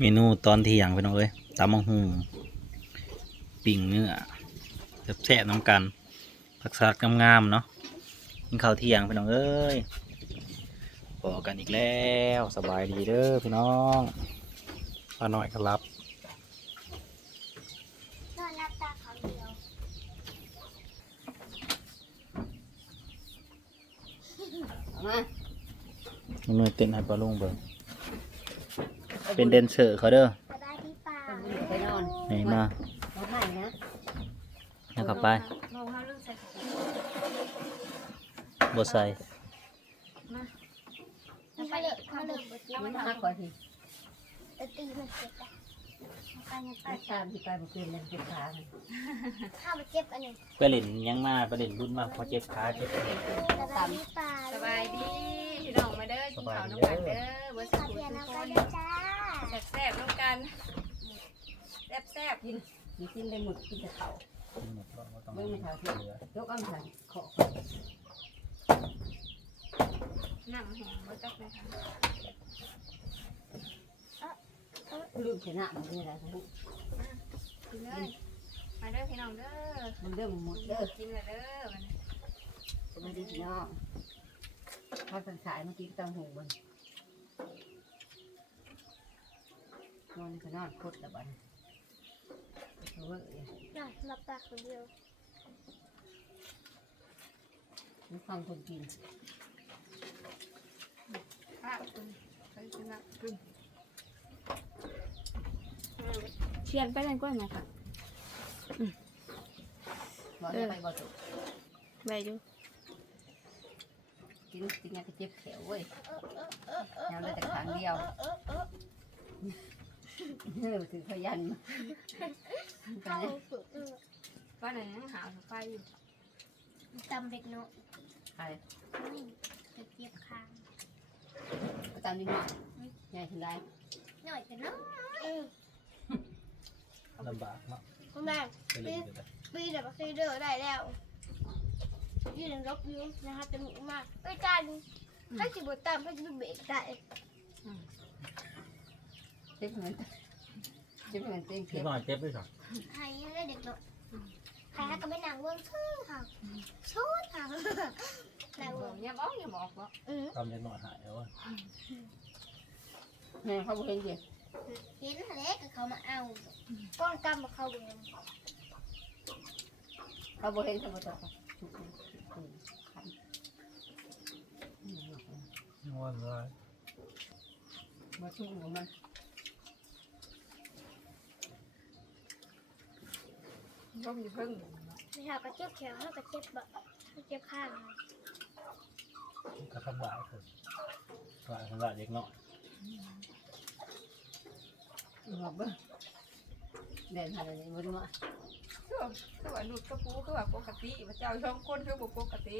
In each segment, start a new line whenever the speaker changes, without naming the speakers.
เมนูตอนเที่ยงพี่น้องเอ้ยตำมังหูปิ่งเนื้อแซ่บๆน้ำกันผักสลัดงามๆเนาะกินข้าวเที่ยงพี่น้องเอ้ยพอกันอีกแล้วสบายดีเด้อพี่น้องมาหน่อยก็รับ
นอนรับตาเขาเดียว
เอามา
นี่มือเต้นให้ปลาลุงเบิ่ง เป็นแดนเซอร์เขาเด้อ
สบายดีเปล่า
ไปนอน
นี่มา
เอาให้นะ
แล้วกลับไป
ลงห้าเรื่องใส่ของ
บ่ใส่
เขาเลิกเขาเลิกบทเดียว
มันหักก่อนที
แต่ตีมันเจ็บอะไปยังไป
ไปตามที่ไปบ่เป็นเลยเจ็บขามัน
ข้าวมันเจ็บอันหนึ่ง
ไปเล่นหยังมาไปเล่นรุ่นมาพอเจ็บขาเจ็บแขน
สบายดีเปล่า
สบายดีพี่น้องมาเด้อกินข้าวน้ำกันเด้อเบอร์ส
ข้าว
กุล
เทียน
ทุก
น้ำ
ค
กัน
น
เลยจ้า
แซ่บๆน้ำกันแซ่บ
กินมีกินได้หมดกินแต่เขา
เบิ่งไม่ทัน
ยกอ้อมใส่ขอ
ๆนั่งแห้งเบอร์จักเลยค่ะ
ลืมชนะมันนี่แหละทุก
กินเลยมาเด้อพี่น้องเด้อ
มันเริ่มหมดเด้อ
กินเลยเด้อมัน
มันดีพี่น้องพอสันสายเมื่อกี้ต้องหูมัน นอนก็นอนพุดละบันเวอร์เลย
นอนรับตาเขาเดียว
มันฟังคนกิน
ข้าวกินไปกินะกินเชียนไปเล่นกล้วยไหมคะ
บอกจะไปบ่ตุ
ไปดู
กินกินยาก็เจ็บแขวเว้ยยาวเลยแต่ครั้งเดียว เฮ้ยถือพยันมาไป
เข้า
เลย
ฝึก
ว่าไหนยังหาไฟอยู่
จำเด็กน้อย
ไป
จะเจ็บคาง
ไปตามนี้หน่อยใหญ่ถึงได้
หน่อยกันเนาะเออ
ลำบากเนาะ
คุณแม่
ไปเล่นกันเลย
ปีเดี๋ยวก็ซีเดอร์ได้แล้วยืนรบอยูนะคะจะมีมากไปกันถ้าสิบตามถ้าจะเบรกได้
เจ็บเหมือนเจ็บเหมือนเต็ง
คิ
เข็
ด
ม
ว่าเจ็บด้วยเหรอ
ใครได้เด็กเนาะใครก็ไม่นางเวิร์กชื่อค่ะชุดค่ะนาง
บ
เวิ
อ
ร์
ก
ก
อย่าบอกอย่าบอกว่า
อืม
ทำยังหน่อยหายแล้วอะ
แม่เขาบอกเห็นเดียว
เห็นทะเลกับเขามาเอาก้อนกำมาเขาเอง
เขาบอกเห็นเขาบอกต่อ
นอนไร
มาชุ่มของมัน
ร่มอยู่เพิ่ง
ไม่ค่ะก็เจ็บแขนเขาก็เจ็บแบบเจ็บข้าง
ก็ทำลายคนลายทำลายเล็กน้อย
บอกเบิ้งเดินทางอะไรบนว่า
คือคือว่าหนุดกระปูคือว่าปกติพระเจ้าช่องคนคือบ่ปกติ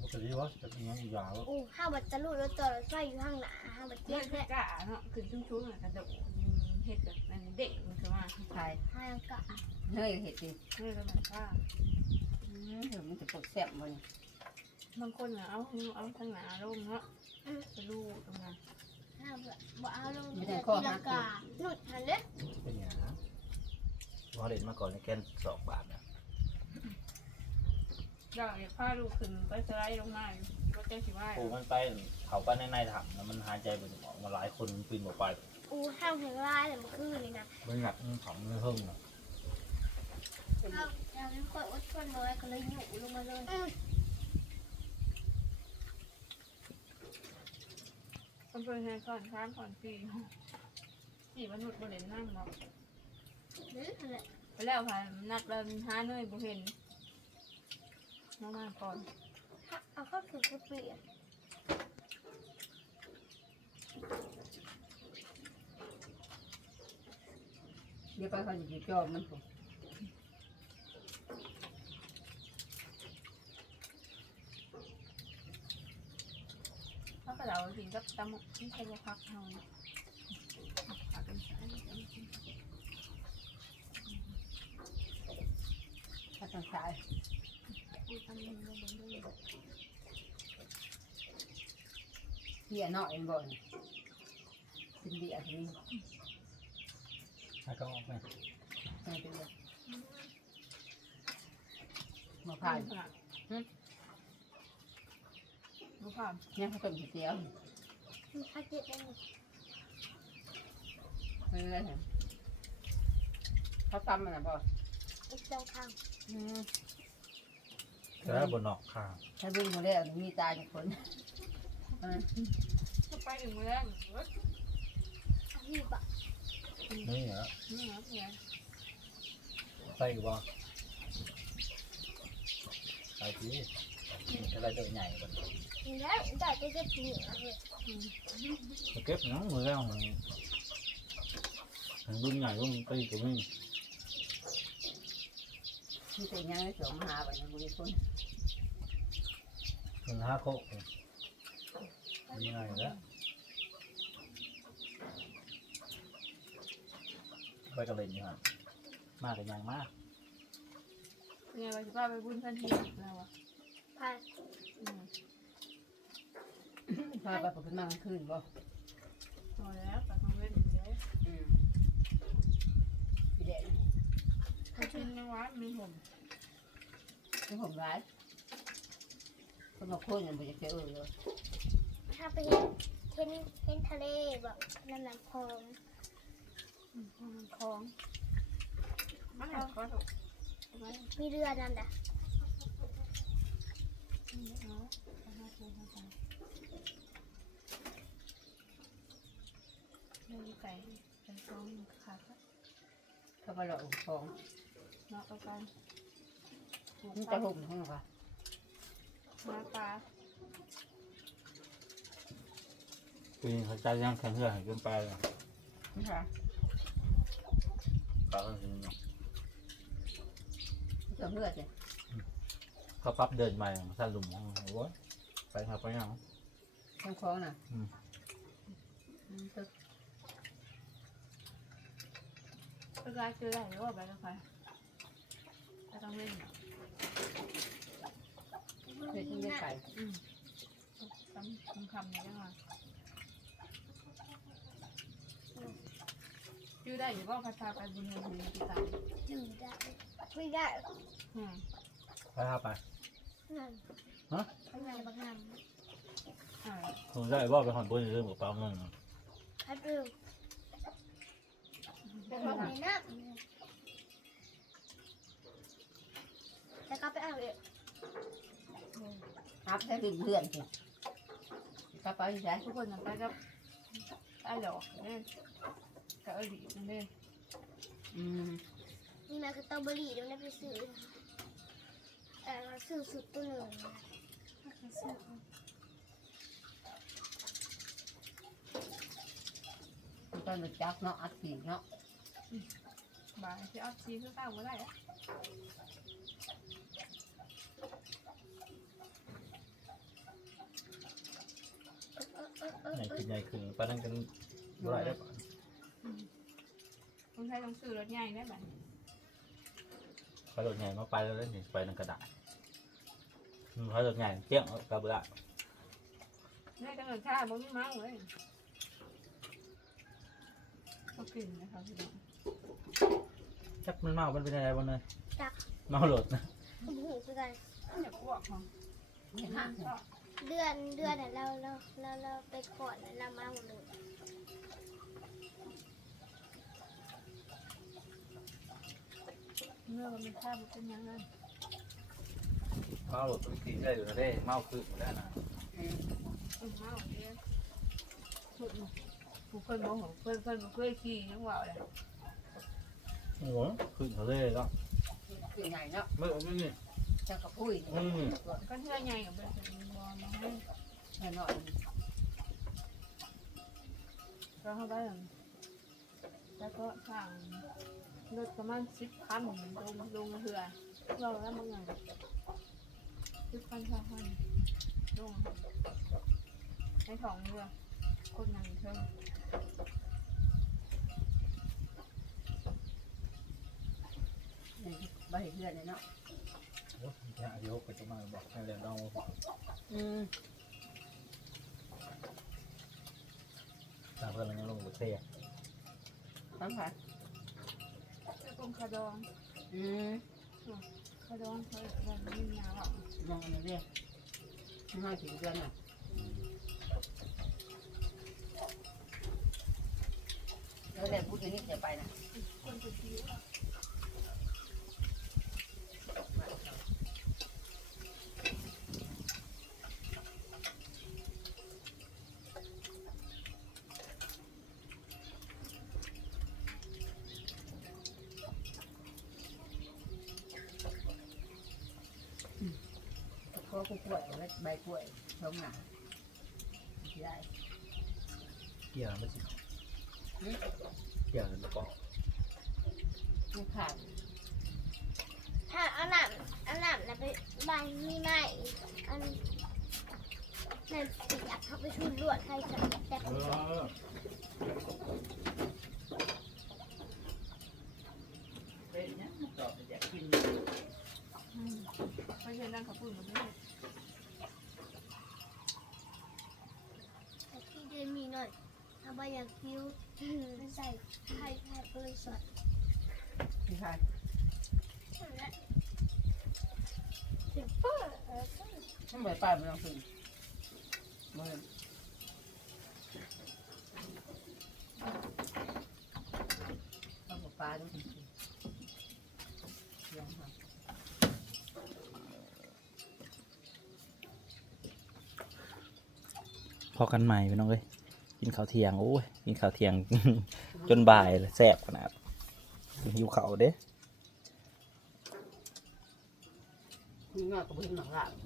ปกติว่าจะเป็นยังยาว
อู้ห้าบัตจะรูดแล้วจอดรถไฟอยู่ข้างหน้าห้าบัตเจ็
เจ็
บบแค่
กะเนาะขึ้นชุ่มๆน่ะกระโดด เฮ็ดแบบนั้นเด็กมันคือว่า
ใคร
ห้างกะ
เฮ้ยเห็ดดิ
เฮ้ยก็แบบว่า
เดี๋ยวมันจะปวดแซ่บมัน
บางคนน่ะเอาเอาทางหน้าลงเนาะไปลูกตรงนั้น
ห้าบัตบ่เอาลงตีลังกาหนุดหันเลย
เป็นอย่างนั้นพอเล่นมาก่อนในแค่สองบาทนะ
อยากให้พาลูกขึ้นไปสไลด์ลงมาก็จังสิว่า
ปูมันไปเขาไปในในถังแล้วมันหายใจไปออกมาหลายคนมันปีนออกไป
อู้ห้างแห่งร้ายเลยเมื่อคืนนี่นะ
มันหนักของมันเพิ่งนะ
ห้างยังไม่ค่อยอดทนน้อยก็เลยอยู่ลงมาเลย
คนเพิ่นให้ก่อนข้ามก่อนปีสี่มนุษย์บ่เล่นนั่งเนาะ
หรืออะไร
ไปแล้วค่ะนัดเราหาเนยบ่เห็นน้องมาก่อน
เอาเข้าถึงกระเปีย
เดี๋ยวไปเขาจะอยู่จอมันผม
เขาก็เราถึงกับตำไม่ใช่ว่าพักเฮาพักกันสาย
ถ้าทางสาย
พูดตำนึงบ่เบิ่งเด้อ
เหี้ยน้อยบ่นกินเบียร์ทีนี้
ให้เขาออกไหม
ไม่เป็นไรมา
ผ่า
ผ่านน
ขนาดรู้ผ่าน
เนี่ยเขาต้มก๋วยเตี๋ยว
มีข้าวเจ็ดได้หมด
ไม่เป็นไรเห็นเขาตำมันนะป่ะ
อีกสองครั้ง
อืม
แล้วบนนอกข้าง
ถ้าเบิ่งมาแล้วมีตาจากคนเออ
ก็ไปถึงมือแรกเว้ย
อันนี้บะ
นี่เหรอ
นี่นะเพื่อน
ไปอีกบ่ไปทีอะไรเดินใหญ่กว่า
นี่แล้วได้ไปเจ็ดเหนือเลย
เก็บน้องมือแล้วมันรุ่นใหญ่รุ่นไปก็ไม่
ที่แต่ยังไม่สวมหาไปนะบุรีคน
ถึงห้าโคกดีง่ายแล้ว ไปกันเลยนี่ฮะมากกันยังมาก
เนี่ยว่าจะพาไปบุญพันทีแล้วอะ
ผ่าน
พาไปปกติมากลางคืนบ่
พอแล้วแต่ต้องเล่นอยู่เลย
อืมพี่เด็ก
ถ้ากินยังวะมีผม
ที่ผมร้ายคนมาคนยังไม่จะเจอเออเลย
ถ้าไปเห็นเห็นเห็นทะเลแบบน้ำน้ำคลอง
คล้องมาแล้วขอถูกไว้
มีเรือนั่นแหละ
เนาะไม่ไก่เป็นฟองขาด
เขาไปหลอกของ
เนาะประกัน
มันจะห่มข้างหลัง
มาปลา
ปีนเขาใจยังแข็งเหื่อยเกินไปเลย
นะคะ
ปลาเขาถึง
เจะเพื่อจะ
เขาปรับเดินใหม่ท่านลุมโอ้ยไปครับไปยัง
ทั้งคล้องน่ะ
อืม
ตึก
ประกันเจอได้หรือว่าไปแล้วใครจะต้องเล่น
เคยที่ได้ไก่
อืมต้องคำนี้ยังไง ชื่อได้หรือว่าภาษาไปบุญเงินถึงกี่ตัน
อยู่ได้ไม่ได้
อืม
ไปครับไป
นั่น
ฮะ
ข้างในบางงาม
อ่า
ผมได้ว่าไปหอนบนเรื่องกับปลาเงิน
พัดเรือ
ได้
ใน
ไหม
น้ำแล้วก็ไปเอาเอง
ครับแค่ดื่มเพื่อนสิกลับไปใช่
ทุกคนจะไปกับไอ้ดอกเล่น กับไอ้ดีเล่น
อืม
นี่นะคือสตรอเบอรี่เดี๋ยวได้ไปซื้อเออซื้อสุดตัวหนึ่งนะซื้อ
ตอนหลุดจักเนาะอัดปีกเนาะ
บ่ายที่ออฟซีคือเต้าเมื่อไหร่อะ
ใหญ่ขึ้นใหญ่ขึ้นไปนั่งกันบ่ได้ได้ปะ
คนไทยต้องซื้อรถใหญ่ได้ไหม
ไปรถใหญ่มาไปแล้วเล่นไปนั่งกระดาษไปรถใหญ่เตี้ยงกระเบื้อ
นี่ก็เงินค่าบ่มีเมาเลยก็กินนะคะพี่น้อง
จักมันเมามันเป็นอะไรบ้างเลย
จัก
เมาหลดนะ
หูคือกัน
อยากอ้วกของ
เห็นห้าง
ก็
เดือนเดือนน่ะเราเราเราเราไปขอดแล้วเรามาหมดเลย
เมื่ อมันมีค่ามันเป็นยังไง
เมาหลดตีได้อยู่นะเด้เมาคือได้นะ
อืม
เออเมาเนี่ยผู้คนมองของเพื่อนเพื่อนเคยขี่ยังว่าเลย
โอ้โหขึ้นเขาเลยแล้ว
คือใหญ่เนาะ
ไม่ไม่นี่
จักกระพุ้ย
อืม
ก็เท่าใหญ่กับเบอร์บอลมาให้
แน่นอน
ก็เข้าไปแล้วก็สั่ง รถประมาณสิบคันลงลงเรือเราแล้วมึงไงสิบคันสองคันลงในท้องเรือคนนั่งเทิง
ใบเลือดเลยเนาะ
โอ้ยเนี่ยอายุก็จะมาบอกให้เรียนดอง
อืม
ตามเพื่อนเรายังลงไปเสีย
ทั้งผัด
กลมคาดอง
อืม
ขดองเขาแบบนี้ยาวอะ
มองอันนี้เรียกห้าสิบเดือนน่ะแล้วแต่พูดอย่างนี้จะไปนะ
คนจะ
คิ้ว ยและใบกล้วยท้องหนาได้
เกี่ยวไม่สิเกี่ยวกันปอก
ไม่ขาด
ถ้าเอาหนามเอาหนามแล้วไปบางมีไม้อันนั่นสิอยากเข้าไปชุนลวดให้สักแต่
เออเป็นยังตอบอยากกิน
เขาเห็นนั่งขับปุ่นมันไม่
แต่ที่เดิน มีหน่อยเอาไปอยากคิ้วไม่ใส่ไข่ไข่ก็เลยสด
ไม่ขาด
นั่นแหละสิเปอร์เออ
ถ้าเหมือนป้าไม่ต้องซื้อมือต้องปลาต้องกินเลี้ยงค่ะ
พอกันใหม่พี่น้องเอ้ย กินข้าวเที่ยงโอ้ยกินข้าวเที่ยง จนบ่ายเลยแสบขนาดหิวข้าเด้
นี่งอกกับพื้นหนังละ
ก็ถึง